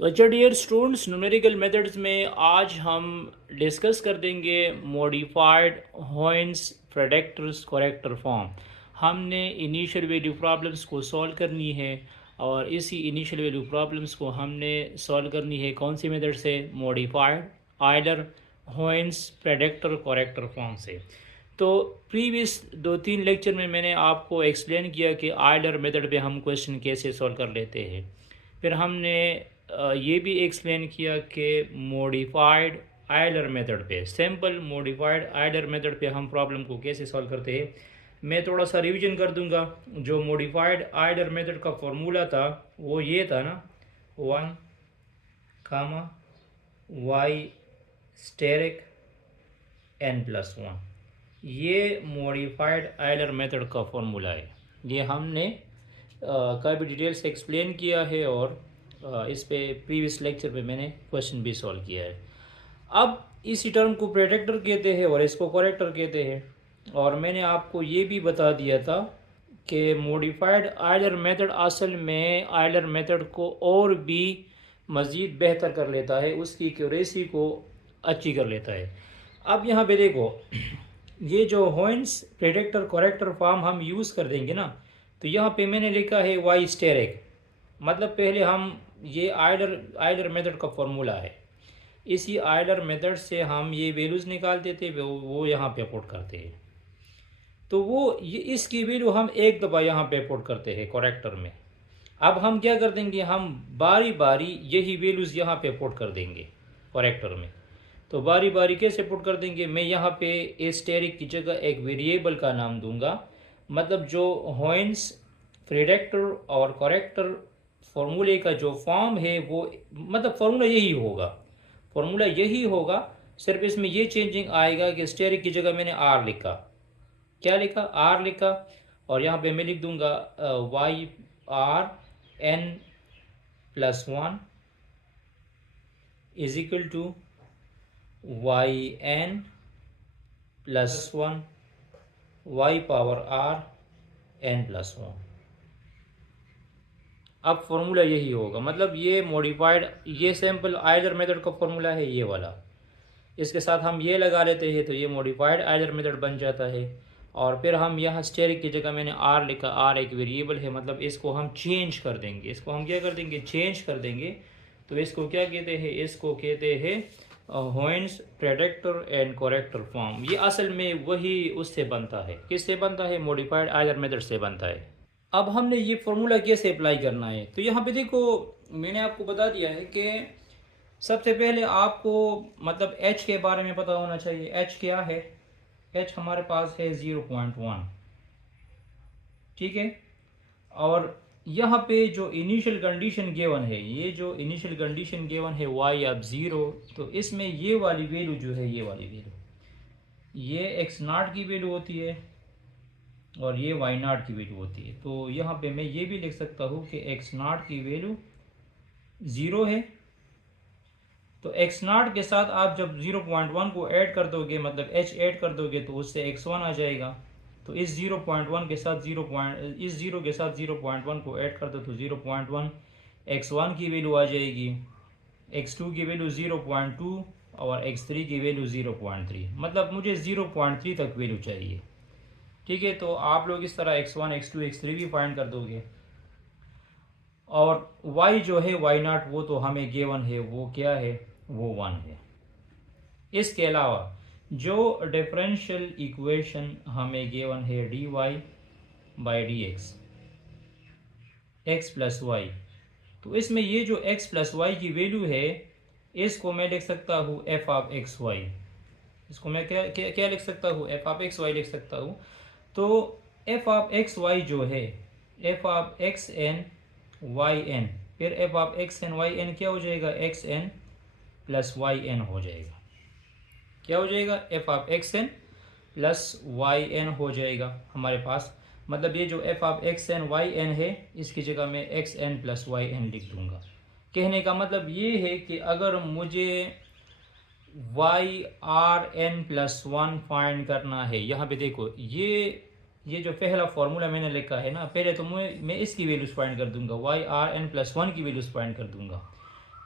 तो अच्छा dear students, numerical methods में आज हम डिस्कस कर देंगे मॉडिफाइड होइन्स प्रेडिक्टर्स करेक्टर फॉर्म। हमने इनिशियल वैल्यू प्रॉब्लम्स को सॉल्व करनी है और इसी इनिशियल वैल्यू प्रॉब्लम्स को हमने सॉल्व करनी है कौन सी मेथड से? Modified Euler Heun's predictor corrector form से। तो प्रीवियस 2-3 लेक्चर में मैंने आपको एक्सप्लेन किया कि आइलर मेथड पे हम क्वेश्चन कैसे सॉल्व कर लेते हैं। फिर हमने ये भी एक्सप्लेन किया कि मॉडिफाइड आइलर मेथड पे, सिंपल मॉडिफाइड आइलर मेथड पे हम प्रॉब्लम को कैसे सॉल्व करते हैं। मैं थोड़ा सा रिवीजन कर दूंगा। जो मॉडिफाइड आइलर मेथड का फॉर्मूला था वो ये था ना, 1 कामा वाई स्टेरिक n+1। ये मॉडिफाइड आइलर मेथड का फॉर्मूला है। ये हमने काफ़ी डिटेल से एक्सप्लेन किया है और इस पे प्रीवियस लेक्चर पे मैंने क्वेश्चन भी सॉल्व किया है। अब इसी टर्म को प्रेडिक्टर कहते हैं और इसको करेक्टर कहते हैं। और मैंने आपको ये भी बता दिया था कि मॉडिफाइड आइलर मेथड असल में आइलर मेथड को और भी मज़ीद बेहतर कर लेता है, उसकी एक्यूरेसी को अच्छी कर लेता है। अब यहाँ पे देखो, ये जो होइन्स प्रेडिक्टर करेक्टर फॉर्म हम यूज़ कर देंगे ना, तो यहाँ पे मैंने लिखा है वाई स्टेरिक। मतलब पहले हम ये आइलर मेथड का फॉर्मूला है, इसी आइलर मेथड से हम ये वैल्यूज़ निकालते थे, वो यहाँ पे पुट करते हैं। तो वो ये इसकी वैल्यू हम एक दफ़ा यहाँ पे पुट करते हैं करेक्टर में। अब हम क्या कर देंगे, हम बारी बारी यही वैल्यूज़ यहाँ पे पुट कर देंगे करेक्टर में। तो बारी बारी कैसे पुट कर देंगे? मैं यहाँ पे एस्टेरिक की जगह एक वेरिएबल का नाम दूंगा। मतलब जो होइन्स प्रेडिक्टर और करेक्टर फॉर्मूले का जो फॉर्म है वो, मतलब फॉर्मूला यही होगा, फॉर्मूला यही होगा। सिर्फ इसमें ये चेंजिंग आएगा कि स्टेरिक की जगह मैंने आर लिखा। क्या लिखा? आर लिखा। और यहाँ पे मैं लिख दूंगा y r n+1 is equal to y n+1 y power r n+1। अब फॉर्मूला यही होगा। मतलब ये मॉडिफाइड, ये सैम्पल आइलर मेथड का फॉर्मूला है ये वाला, इसके साथ हम ये लगा लेते हैं तो ये मॉडिफाइड आइलर मेथड बन जाता है। और फिर हम यहाँ स्टेरिक की जगह मैंने आर लिखा, आर एक वेरिएबल है, मतलब इसको हम चेंज कर देंगे, इसको हम क्या कर देंगे? चेंज कर देंगे। तो इसको क्या कहते हैं? इसको कहते हैं होइन्स प्रेडिक्टर एंड करेक्टर फॉर्म। ये असल में वही उससे बनता है, किससे बनता है? मॉडिफाइड आइलर मेथड से बनता है। अब हमने ये फॉर्मूला कैसे अप्लाई करना है, तो यहाँ पे देखो मैंने आपको बता दिया है कि सबसे पहले आपको मतलब h के बारे में पता होना चाहिए। h क्या है? h हमारे पास है 0.1, ठीक है। और यहाँ पे जो इनिशियल कंडीशन गिवन है, ये जो इनिशियल कंडीशन गिवन है y अब 0, तो इसमें ये वाली वैल्यू जो है, ये वाली वैल्यू, ये x0 की वैल्यू होती है और ये y0 की वैल्यू होती है। तो यहाँ पे मैं ये भी लिख सकता हूँ कि x0 की वैल्यू 0 है। तो x0 के साथ आप जब 0.1 को ऐड कर दोगे, मतलब h ऐड कर दोगे, तो उससे x1 आ जाएगा। तो इस 0.1 के साथ इस 0 के साथ 0.1 को ऐड कर दो तो 0.1 x1 की वैल्यू आ जाएगी, x2 की वैल्यू 0.2 और x3 की वैल्यू 0.3। मतलब मुझे 0.3 तक वैल्यू चाहिए, ठीक है। तो आप लोग इस तरह x1 x2 x3 भी फाइंड कर दोगे। और y जो है y0 वो तो हमें गिवन है, वो क्या है? वो 1 है। इसके अलावा जो डिफरेंशियल इक्वेशन हमें गिवन है dy/dx x+y, तो इसमें ये जो x+y की वैल्यू है, इसको मैं लिख सकता हूँ f(x, y)। इसको मैं क्या लिख सकता हूँ? f(x, y) लिख सकता हूँ। तो f(x, y) जो है f(xn, yn), फिर f(xn, yn) क्या हो जाएगा? xn+yn हो जाएगा। क्या हो जाएगा? f(xn+yn) हो जाएगा हमारे पास। मतलब ये जो f(xn, yn) है, इसकी जगह मैं xn+yn लिख दूंगा। कहने का मतलब ये है कि अगर मुझे yn+1 फाइंड करना है, यहाँ पे देखो ये जो पहला फॉर्मूला मैंने लिखा है ना, पहले तो मैं इसकी वैल्यूज फाइंड कर दूंगा, yn+1 की वैल्यूज फाइंड कर दूंगा।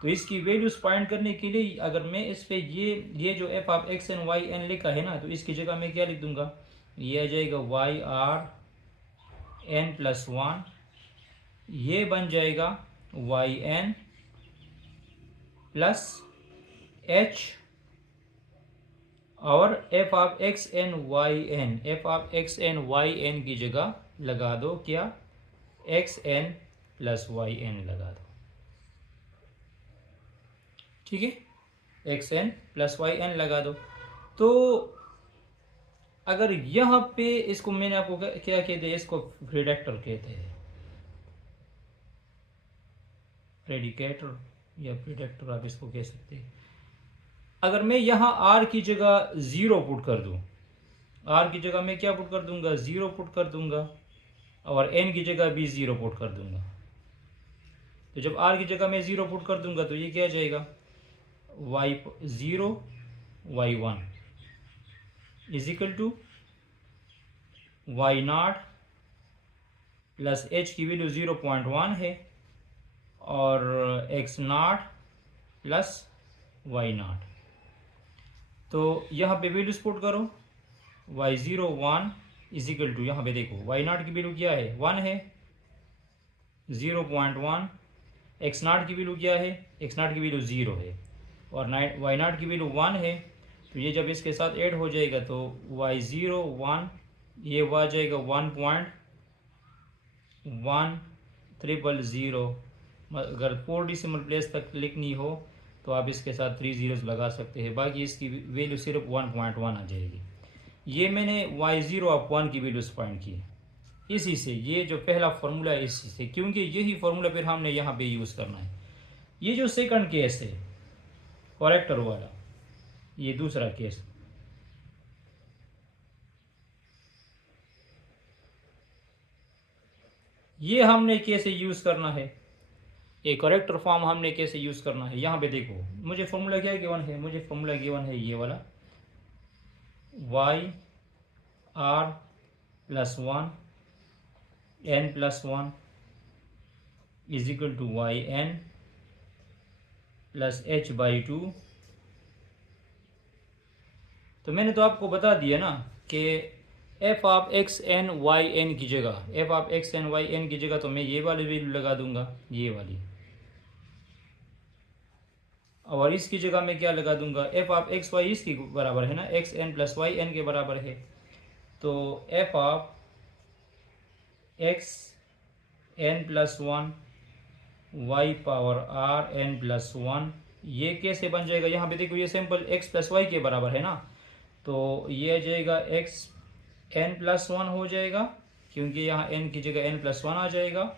तो इसकी वैल्यूज फाइंड करने के लिए अगर मैं इस पे ये जो f of x n y n लिखा है ना, तो इसकी जगह मैं क्या लिख दूंगा, ये आ जाएगा y r n plus one, ये बन जाएगा वाई एन प्लस एच, और f of x n y n, f of x n y n की जगह लगा दो क्या, x n plus y n लगा दो। ठीक है, x n plus y n लगा दो। तो अगर यहां पे इसको मैंने आपको क्या कहते हैं, इसको प्रेडिक्टर कहते हैं, प्रेडिकेटर या प्रेडिक्टर आप इसको कह सकते हैं। अगर मैं यहां आर की जगह 0 पुट कर दूं, आर की जगह मैं क्या पुट कर दूंगा, 0 पुट कर दूंगा, और एन की जगह भी 0 पुट कर दूंगा। तो जब आर की जगह मैं 0 पुट कर दूंगा तो ये क्या जाएगा, y 0 y 1 is equal to y not plus h की वैल्यू 0.1 है, और x not plus y not. तो यहाँ पे वैल्यूज पुट करो, वाई 0 1 इज इक्वल टू, यहाँ पे देखो वाई नॉट की वैल्यू क्या है, 1 है, 0.1, एक्स नॉट की वैल्यू क्या है, एक्स नॉट की वैल्यू 0 है, और वाई नॉट की वैल्यू 1 है। तो ये जब इसके साथ ऐड हो जाएगा तो वाई 0 1, ये आ जाएगा 1.1300। अगर 4 डेसिमल प्लेस तक लिखनी हो तो आप इसके साथ 3 जीरोस लगा सकते हैं, बाकी इसकी वैल्यू सिर्फ 1.1 आ जाएगी। ये मैंने y0 ऑफ 1 की वैल्यूज फाइंड की इसी से, ये जो पहला फार्मूला है इसी से, क्योंकि यही फार्मूला फिर हमने यहाँ पे यूज़ करना है। ये जो सेकंड केस है करेक्टर वाला, ये दूसरा केस, ये हमने कैसे यूज़ करना है, ये करेक्टर फॉर्म हमने कैसे यूज़ करना है। यहाँ पे देखो मुझे फॉर्मूला क्या गिवन है, मुझे फॉर्मूला गिवन है ये वाला, y r plus 1 n plus 1 is equal to y n plus h by 2। तो मैंने तो आपको बता दिया ना कि f of x n y n की जगह, f of x n y n की जगह तो मैं ये वाली वैल्यू लगा दूंगा, ये वाली, और इसकी जगह मैं क्या लगा दूंगा, एफ ऑफ एक्स वाई इसकी बराबर है ना, x n plus y n के बराबर है। तो f of x n plus 1 y power r n plus 1, ये कैसे बन जाएगा, यहाँ पे देखो ये सिंपल एक्स प्लस वाई के बराबर है ना, तो ये आ जाएगा एक्स एन प्लस 1 हो जाएगा, क्योंकि यहाँ एन की जगह एन प्लस 1 आ जाएगा,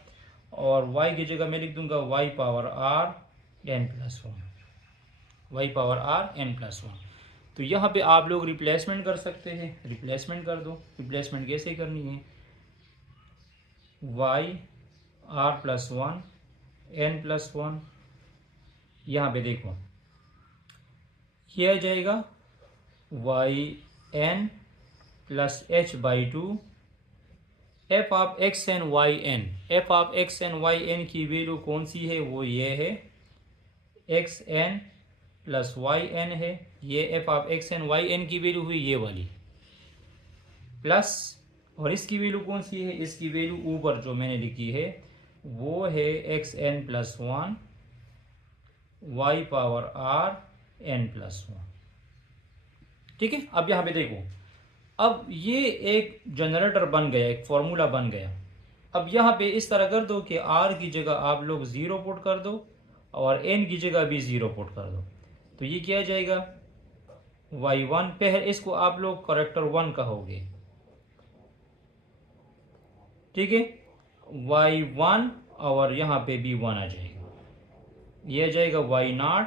और वाई की जगह मैं लिख दूंगा y power r n plus 1, y power r n plus 1। तो यहाँ पे आप लोग रिप्लेसमेंट कर सकते हैं, रिप्लेसमेंट कर दो। रिप्लेसमेंट कैसे करनी है, y r plus 1 n plus 1, यहाँ पे देखो ये आ जाएगा y n plus h by 2, f of x n y n, f of x n y n की वैल्यू कौन सी है, वो ये है x n plus y n है, ये f of x n y n की वैल्यू हुई ये वाली, प्लस, और इसकी वैल्यू कौन सी है, इसकी वैल्यू ऊपर जो मैंने लिखी है वो है x n plus 1 y power r n plus 1। ठीक है, अब यहाँ पे देखो, अब ये एक जनरेटर बन गया, एक फॉर्मूला बन गया। अब यहाँ पे इस तरह कर दो कि आर की जगह आप लोग 0 पुट कर दो, और एन की जगह भी 0 पुट कर दो। तो ये क्या जाएगा, y1, पहले इसको आप लोग करेक्टर 1 कहोगे, ठीक है, y1, और यहाँ पे भी 1 आ जाएगा, ये आ जाएगा y not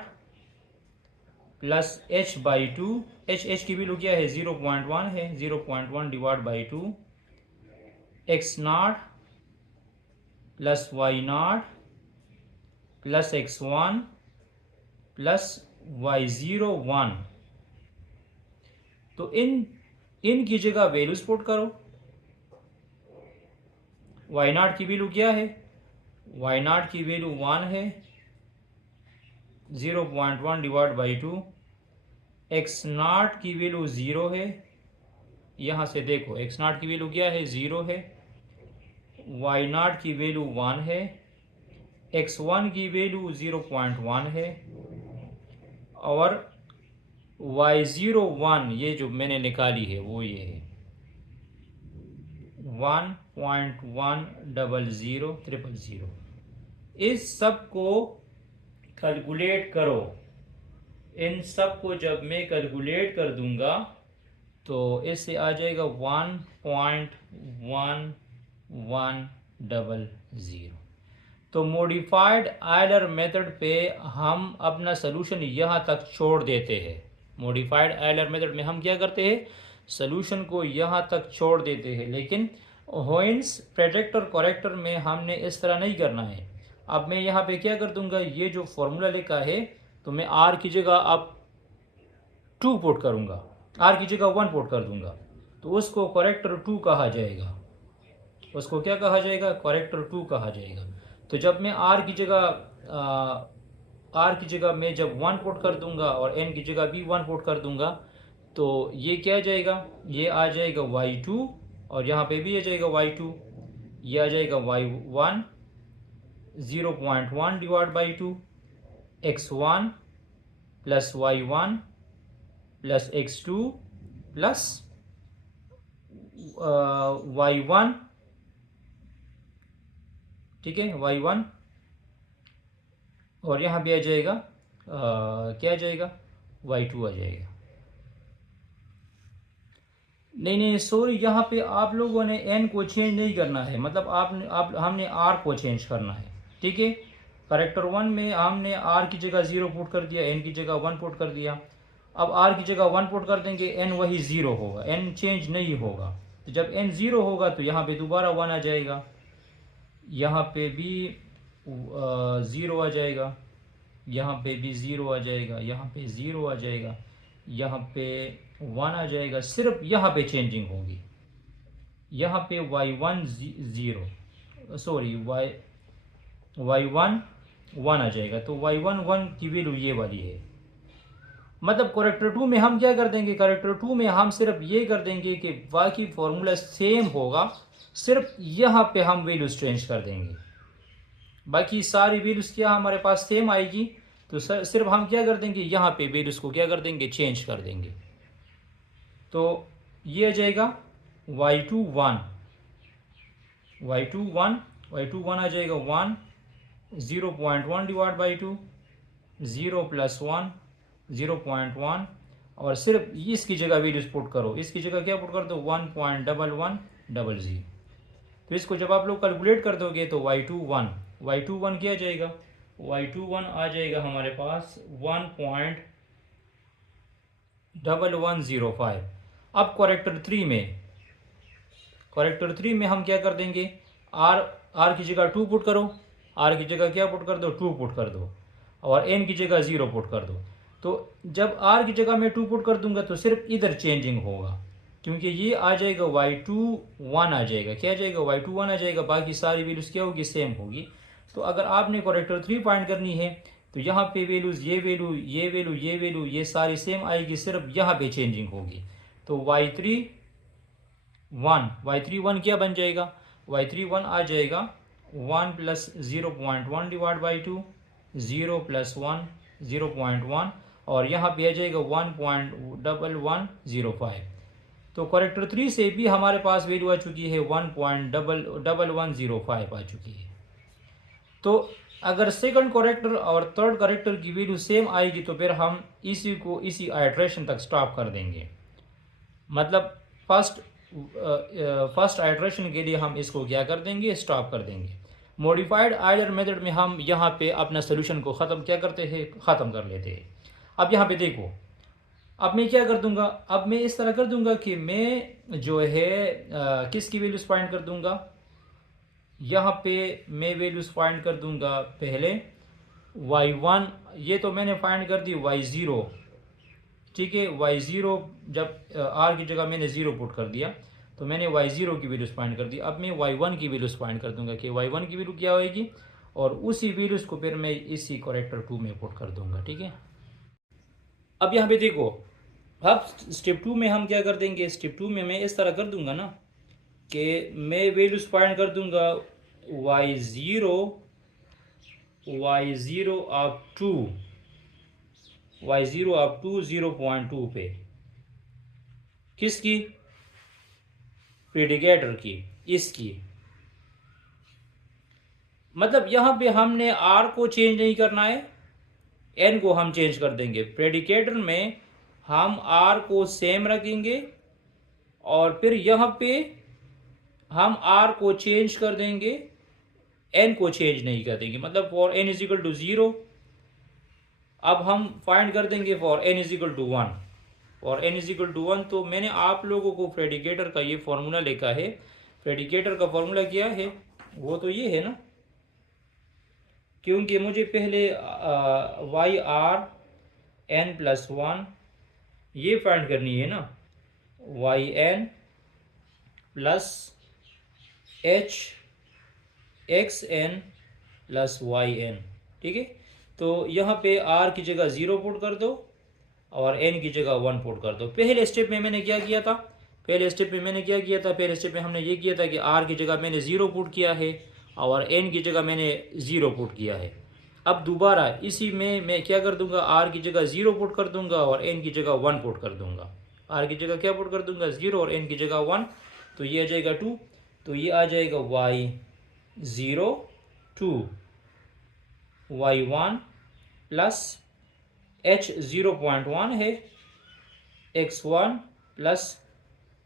plus h by 2, h की वैल्यू क्या है, 0.1 है, 0.1 divide by 2, x not plus y not plus x1 plus y0 1। तो इनकी जगह वैल्यूज पुट करो। y0 की वैल्यू क्या है, y0 की वैल्यू 1 है, 0.1 डिवाइड बाई 2, एक्स नाट की वैल्यू 0 है, यहाँ से देखो एक्स नाट की वैल्यू क्या है 0 है, वाई नाट की वैल्यू 1 है, x1 की वैल्यू 0.1 है, और y01 ये जो मैंने निकाली है वो ये है 1.10000। इस सब को कैलकुलेट करो। इन सब को जब मैं कैलकुलेट कर दूंगा तो इससे आ जाएगा 1.1100। तो मॉडिफाइड आयलर मेथड पे हम अपना सोल्यूशन यहाँ तक छोड़ देते हैं। मॉडिफाइड आयलर मेथड में हम क्या करते हैं, सोल्यूशन को यहाँ तक छोड़ देते हैं, लेकिन होइन्स प्रेडिक्टर करेक्टर में हमने इस तरह नहीं करना है। अब मैं यहाँ पे क्या कर दूंगा, ये जो फॉर्मूला लिखा है तो मैं आर की जगह अब 2 पुट करूँगा, आर की जगह 1 पुट कर दूंगा, तो उसको करेक्टर 2 कहा जाएगा। उसको क्या कहा जाएगा, करेक्टर 2 कहा जाएगा। तो जब मैं आर की जगह मैं जब 1 पुट कर दूंगा और एन की जगह भी 1 पुट कर दूंगा तो ये क्या जाएगा, ये आ जाएगा y2, और यहाँ पे भी आ जाएगा y2, ये आ जाएगा y1 0.1 divide by 2, x1 plus y1 plus x2 plus y1, ठीक है y1, और यहाँ पे आ जाएगा क्या आ जाएगा, y2 आ जाएगा। नहीं सॉरी, यहाँ पे आप लोगों ने n को चेंज नहीं करना है, मतलब हमने r को चेंज करना है, ठीक है। करेक्टर 1 में हमने r की जगह 0 पुट कर दिया, n की जगह 1 पुट कर दिया। अब r की जगह 1 पुट कर देंगे, n वही 0 होगा, n चेंज नहीं होगा। तो जब n 0 होगा तो यहाँ पे दोबारा 1 आ जाएगा, यहाँ पे भी 0 आ जाएगा, यहाँ पे भी 0 आ जाएगा, यहाँ पे 0 आ जाएगा, यहाँ पे 1 आ जाएगा। सिर्फ यहाँ पे चेंजिंग होगी, यहाँ पे y1 0 सॉरी y1 1 आ जाएगा, तो y1 1 की वैल्यू ये वाली है। मतलब करेक्टर 2 में हम क्या कर देंगे, करेक्टर 2 में हम सिर्फ ये कर देंगे कि बाकी फॉर्मूला सेम होगा, सिर्फ यहाँ पे हम वैल्यूज चेंज कर देंगे, बाकी सारी वैल्यूज क्या हमारे पास सेम आएगी। तो सिर्फ हम क्या कर देंगे, यहाँ पे वैल्यूज को क्या कर देंगे, चेंज कर देंगे। तो ये आ जाएगा y2 1 आ जाएगा 1 0.1 डिवाइड बाई 2, 0 प्लस 1 0.1, और सिर्फ इसकी जगह वैल्यूज पुट करो, इसकी जगह क्या पुट कर दो 1.1100। तो इसको जब आप लोग कैलकुलेट कर दोगे तो y2 1 क्या जाएगा, y2 1 आ जाएगा हमारे पास 1.1105। अब करेक्टर 3 में हम क्या कर देंगे, r की जगह 2 पुट करो, r की जगह क्या पुट कर दो 2 पुट कर दो, और n की जगह 0 पुट कर दो। तो जब r की जगह मैं 2 पुट कर दूंगा तो सिर्फ इधर चेंजिंग होगा, क्योंकि ये आ जाएगा y2 1 आ जाएगा, क्या जाएगा y2 1 आ जाएगा, बाकी सारी वैल्यूज क्या होगी, सेम होगी। तो अगर आपने करेक्टर 3 फाइंड करनी है तो यहाँ पे वैल्यूज ये वैल्यू ये सारी सेम आएगी, सिर्फ यहाँ पे चेंजिंग होगी। तो y3 1 क्या बन जाएगा, y3 1 आ जाएगा 1 प्लस 0.1 डिवाइड बाई 2, 0 प्लस 1 0.1, और यहाँ पे आ जाएगा 1.1105। तो करेक्टर 3 से भी हमारे पास वैल्यू आ चुकी है 1.1105 आ चुकी है। तो अगर सेकंड करेक्टर और थर्ड करेक्टर की वैल्यू सेम आएगी तो फिर हम इसी आइट्रेशन तक स्टॉप कर देंगे। मतलब फर्स्ट आइट्रेशन के लिए हम इसको क्या कर देंगे, स्टॉप कर देंगे। मॉडिफाइड आयलर मेथड में हम यहाँ पे अपना सोल्यूशन को ख़त्म क्या करते हैं, ख़त्म कर लेते हैं। अब यहाँ पे देखो, अब मैं क्या कर दूंगा, अब मैं इस तरह कर दूंगा कि मैं जो है किसकी वैल्यूज फाइंड कर दूंगा, यहाँ पे मैं वैल्यूज फाइंड कर दूंगा पहले y1, ये तो मैंने फाइंड कर दी y0, ठीक है। y0 जब r की जगह मैंने 0 पुट कर दिया तो मैंने y0 की वैल्यूज फाइंड कर दी। अब मैं y1 की वैल्यूज फाइंड कर दूंगा कि y1 की वैल्यू क्या होगी, और उसी वैल्यूज़ को फिर मैं इसी करेक्टर 2 में पुट कर दूंगा। ठीक है, अब यहाँ पे देखो, अब स्टेप 2 में हम क्या कर देंगे, स्टेप 2 में मैं इस तरह कर दूंगा ना कि मैं वैल्यूज़ फाइंड कर दूंगा y0 अप टू 0.2 पे, किसकी, प्रेडिकेटर की, इसकी। मतलब यहाँ पे हमने r को चेंज नहीं करना है, n को हम चेंज कर देंगे। प्रेडिकेटर में हम r को सेम रखेंगे और फिर यहाँ पे हम r को चेंज कर देंगे, n को चेंज नहीं कर देंगे। मतलब for n is equal to 0 अब हम फाइंड कर देंगे for n is equal to 1। और n इज इक्वल टू 1 तो मैंने आप लोगों को प्रेडिकेटर का ये फॉर्मूला लिखा है। प्रेडिकेटर का फॉर्मूला क्या है, वो तो ये है ना, क्योंकि मुझे पहले वाई आर एन प्लस 1 ये फाइंड करनी है ना, y n plus h x n plus y n. ठीक है, तो यहाँ पे r की जगह 0 पुट कर दो और n की जगह 1 पुट कर दो। पहले स्टेप में मैंने क्या किया था, पहले स्टेप में हमने ये किया था कि r की जगह मैंने 0 पुट किया है और n की जगह मैंने 0 पुट किया है। अब दोबारा इसी में मैं क्या कर दूंगा, r की जगह 0 पुट कर दूंगा और n की जगह 1 पुट कर दूंगा। r की जगह क्या पुट कर दूंगा, 0 और n की जगह 1, तो ये आ जाएगा 2, तो ये आ जाएगा y0 2 y1 प्लस h 0.1 है x1 प्लस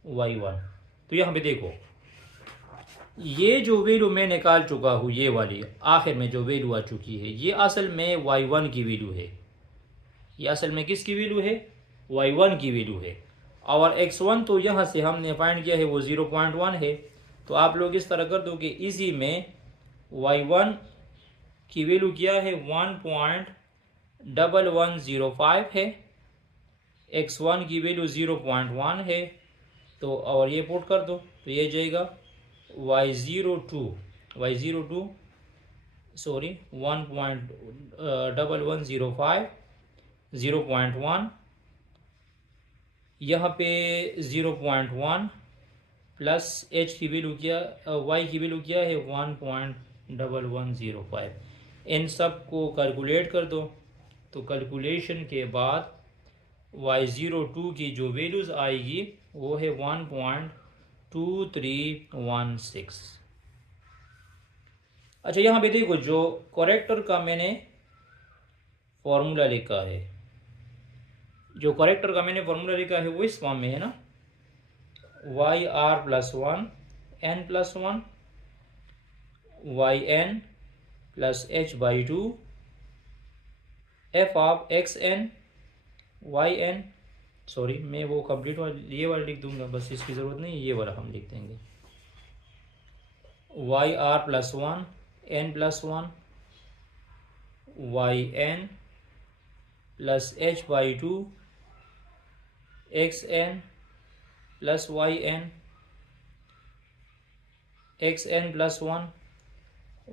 y1। तो यहाँ पे देखो, ये जो वैल्यू मैं निकाल चुका हूँ, ये वाली आखिर में जो वैल्यू आ चुकी है, ये असल में y1 की वैल्यू है। ये असल में किसकी वैल्यू है, y1 की वैल्यू है। और x1 तो यहाँ से हमने फाइंड किया है वो 0.1 है। तो आप लोग इस तरह कर दो कि इसी में y1 की वैल्यू क्या है, 1.1105 है, x1 की वैल्यू 0.1 है। तो और ये पुट कर दो, तो ये जाएगा y02 सॉरी 1.1105 0.1, यहाँ पे 0.1 प्लस h की वैल्यू क्या, y की वैल्यू क्या है 1.1105। इन सब को कैलकुलेट कर दो, तो कैलकुलेशन के बाद y02 की जो वैल्यूज़ आएगी वो है 1.2316। अच्छा, यहाँ पे देखो, जो करेक्टर का मैंने फॉर्मूला लिखा है, वो इस फॉर्म में है ना, y r plus 1 n plus 1 y n plus h by 2 f of x n y n, sorry मैं वो कंप्लीट वाला ये वाला लिख दूंगा, बस इसकी ज़रूरत नहीं, ये वाला हम लिख देंगे। Y r plus 1 n plus 1 y n plus h by 2 x n plus y n x n plus 1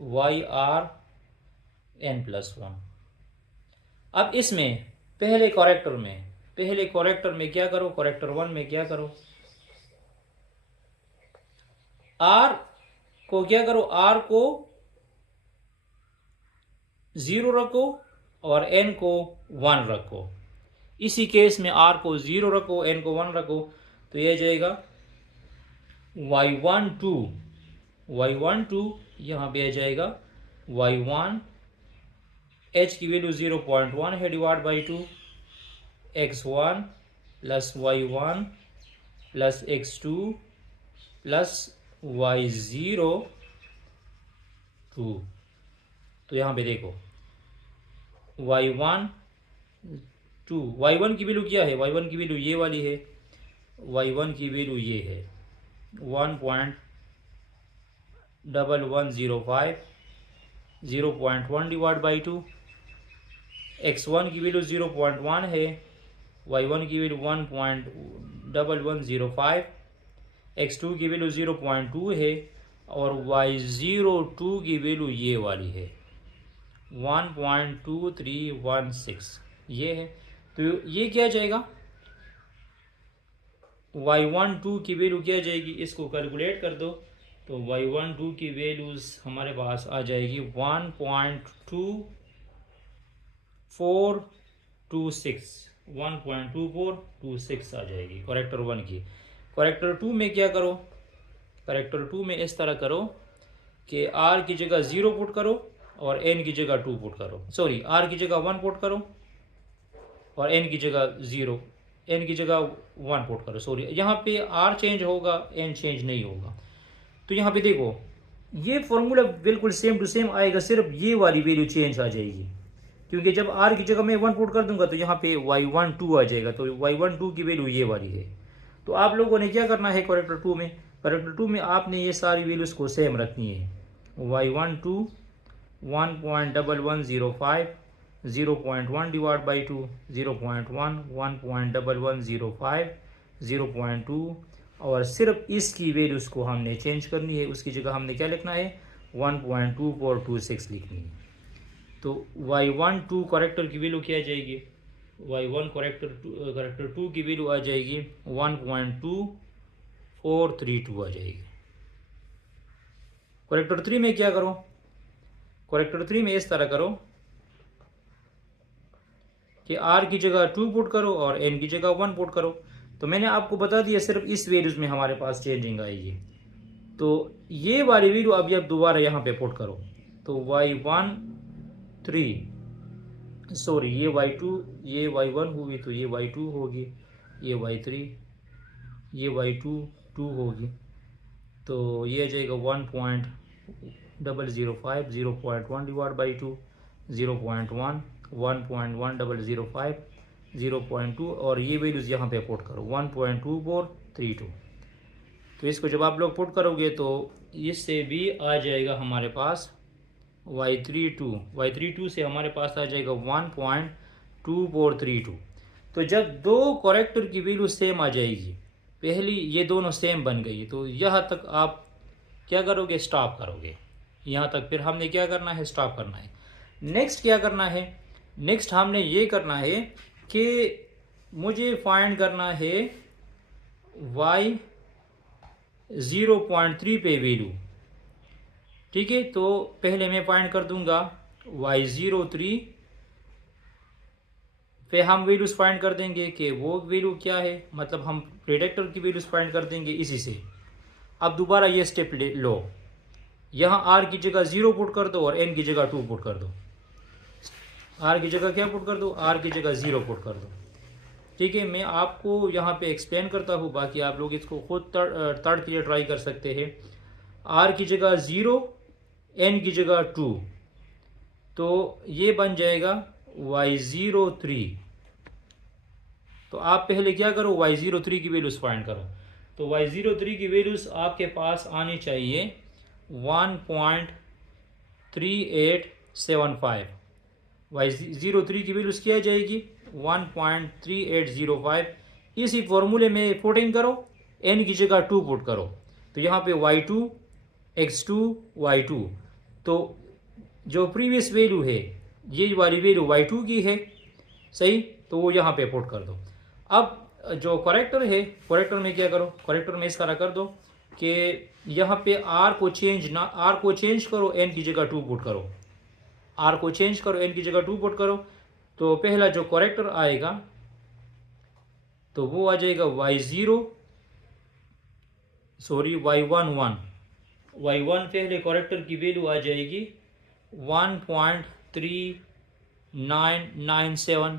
y r n plus 1। अब इसमें पहले करेक्टर में क्या करो, करेक्टर 1 में क्या करो, r को क्या करो, r को 0 रखो और n को 1 रखो। इसी केस में r को 0 रखो, n को 1 रखो, तो ये जाएगा y12 यहाँ पे आ जाएगा y1 h की वैल्यू 0.1 है divide by 2 x1 plus y1 plus x2 plus y02। तो यहाँ पे देखो y1 की वैल्यू क्या है, y1 की वैल्यू ये वाली है, y1 की वैल्यू ये है 1.1105 0.1 डिवाइड बाई 2, x1 की वैल्यू 0.1 है, y1 की वैल्यू 1.1105, x2 की वैल्यू 0.2 है और y02 की वैल्यू ये वाली है 1.2316 ये है। तो ये क्या जाएगा, y12 की वैल्यू क्या जाएगी, इसको कैलकुलेट कर दो। तो y12 की वैल्यूज़ हमारे पास आ जाएगी 1.2426 आ जाएगी करेक्टर 1 की। करेक्टर 2 में क्या करो, करेक्टर 2 में इस तरह करो कि r की जगह 0 पुट करो और n की जगह 2 पुट करो, सॉरी r की जगह 1 पुट करो और n की जगह 0, n की जगह 1 पुट करो, सॉरी यहाँ पे r चेंज होगा, n चेंज नहीं होगा। तो यहाँ पे देखो ये फॉर्मूला बिल्कुल सेम टू सेम आएगा, सिर्फ ये वाली वैल्यू चेंज आ जाएगी, क्योंकि जब r की जगह मैं 1 पुट कर दूंगा तो यहाँ पे y12 आ जाएगा, तो y12 की वैल्यू ये वाली है। तो आप लोगों ने क्या करना है करेक्टर 2 में, करेक्टर 2 में आपने ये सारी वैल्यूज़ को सेम रखनी है। y12 1.1105, 0.1 डिवाइड बाई 2, 0.1, 1.1105, 0.2, और सिर्फ इसकी वैल्यूज़ को हमने चेंज करनी है, उसकी जगह हमने क्या लिखना है 1.2426 लिखनी है। तो y12 करेक्टर की वैल्यू क्या आ जाएगी, y1 करेक्टर 2 की वैल्यू आ जाएगी 1.2432 आ जाएगी। करेक्टर 3 में क्या करो, करेक्टर 3 में इस तरह करो कि r की जगह 2 पुट करो और n की जगह 1 पुट करो। तो मैंने आपको बता दिया सिर्फ इस वैल्यूज़ में हमारे पास चेंजिंग आएगी। तो ये वाली वैल्यू अभी आप दोबारा यहाँ पे पुट करो, तो y13, सॉरी ये y2, ये y1 होगी, तो ये y2 होगी, ये y3, ये y2 2 होगी, तो ये आ जाएगा 1.005, 0.1 डिवाइड बाई 2, 0.1, 1.1005, 0.2, और ये वैल्यूज़ यहाँ पे पुट करो 1.2432। तो इसको जब आप लोग पुट करोगे तो इससे भी आ जाएगा हमारे पास y32 से हमारे पास आ जाएगा 1.2432। तो जब दो करेक्टर की वैल्यू सेम आ जाएगी, पहली ये दोनों सेम बन गई, तो यहाँ तक आप क्या करोगे, स्टॉप करोगे यहाँ तक। फिर हमने क्या करना है, स्टॉप करना है। नेक्स्ट क्या करना है, नेक्स्ट हमने ये करना है कि मुझे फाइंड करना है y 0.3 पे वैल्यू, ठीक है। तो पहले मैं फाइंड कर दूंगा y03 पे, हम वैल्यूज फाइंड कर देंगे कि वो वैल्यू क्या है, मतलब हम प्रेडिक्टर की वैल्यूज फाइंड कर देंगे इसी से। अब दोबारा ये स्टेप ले लो, यहाँ r की जगह 0 पुट कर दो और n की जगह 2 पुट कर दो। r की जगह क्या पुट कर दो, r की जगह 0 पुट कर दो, ठीक है। मैं आपको यहाँ पे एक्सप्लेन करता हूँ, बाकी आप लोग इसको खुद तड़ के ट्राई कर सकते हैं। r की जगह 0, n की जगह 2, तो ये बन जाएगा y03। तो आप पहले क्या करो, y03 की वैल्यूज फाइंड करो। तो y03 की वैल्यूज आपके पास आनी चाहिए 1.3875। y03 की वैल्यूज क्या जाएगी 1.3805। इसी फॉर्मूले में पुटिंग करो, n की जगह 2 पुट करो, तो यहाँ पे y2 x2 y2, तो जो प्रीवियस वैल्यू है ये वाली वैल्यू y2 की है, सही, तो वो यहाँ पे पुट कर दो। अब जो करेक्टर है, करेक्टर में क्या करो, करेक्टर में इस तरह कर दो कि यहाँ पे r को चेंज करो, n की जगह 2 पुट करो, r को चेंज करो, n की जगह 2 पुट करो। तो पहला जो करेक्टर आएगा तो वो आ जाएगा y1 पहले करेक्टर की वैल्यू आ जाएगी 1.3997।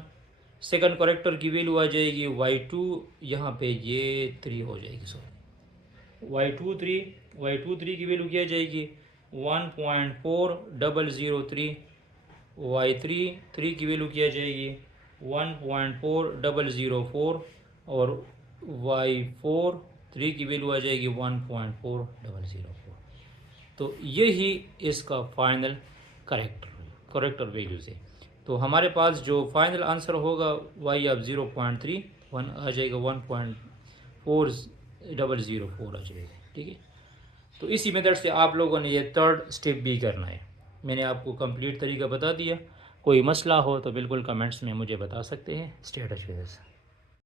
सेकंड करेक्टर की वैल्यू आ जाएगी y2, यहाँ पे ये 3 हो जाएगी, सॉरी y23 की वैल्यू क्या जाएगी 1.4003। y3 की वैल्यू क्या जाएगी 1.4004 और y43 की वैल्यू आ जाएगी 1.4004। तो यही इसका फाइनल करेक्टर वैल्यूज़ है। तो हमारे पास जो फाइनल आंसर होगा y अब 0.31 आ जाएगा, 1.4004 आ जाएगा, ठीक है। तो इसी मेथड से आप लोगों ने ये थर्ड स्टेप भी करना है। मैंने आपको कंप्लीट तरीका बता दिया। कोई मसला हो तो बिल्कुल कमेंट्स में मुझे बता सकते हैं। Stay touch with us.